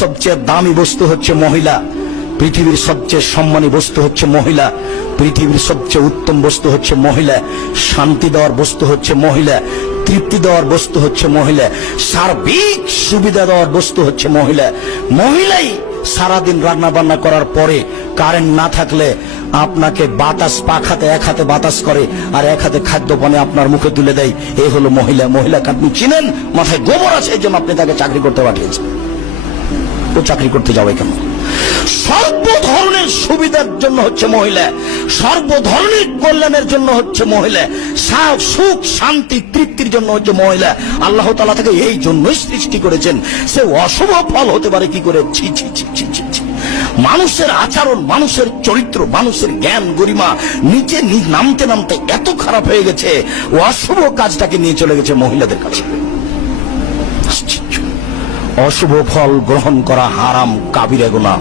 সবচেয়ে দামি বস্তু হচ্ছে মহিলা, পৃথিবীর সবচেয়ে সম্মানী বস্তু হচ্ছে মহিলা, পৃথিবীর সবচেয়ে উত্তম বস্তু হচ্ছে মহিলা, শান্তি দেওয়ার বস্তু হচ্ছে মহিলা, তৃপ্তি দেওয়ার বস্তু হচ্ছে মহিলা, সার্বিক সুবিধা দেওয়ার বস্তু হচ্ছে মহিলা। মহিলাই সারাদিন রান্না বান্না করার পরে কারেন্ট না থাকলে আপনাকে বাতাস পাখাতে এক হাতে বাতাস করে আর এক হাতে খাদ্য পানি আপনার মুখে তুলে দেয়। এই হলো মহিলা। মহিলাকে আপনি চিনেন, মাথায় গোবর আছে, এই জন্য আপনি তাকে চাকরি করতে পাঠিয়েছেন। ও চাকরি করতে যাবে কেন? সর্ব ধরনের সুবিধার জন্য হচ্ছে মহিলা, সর্ব ধরনের কল্যাণের জন্য হচ্ছে মহিলা, সুখ শান্তি তৃপ্তির জন্য হচ্ছে মহিলা। আল্লাহ তাআলা তাকে এই জন্যই সৃষ্টি করেছেন। সে অশুভ ফল হতে পারে কি করে? ছি ছি ছি ছি ছি ছি। মানুষের আচরণ, মানুষের চরিত্র, মানুষের জ্ঞান গরিমা নিচে নামতে নামতে এত খারাপ হয়ে গেছে, অশুভ কাজটাকে নিয়ে চলে গেছে মহিলাদের কাছে। অশুভ ফল গ্রহণ করা হারাম, কাবিরা গুনাহ।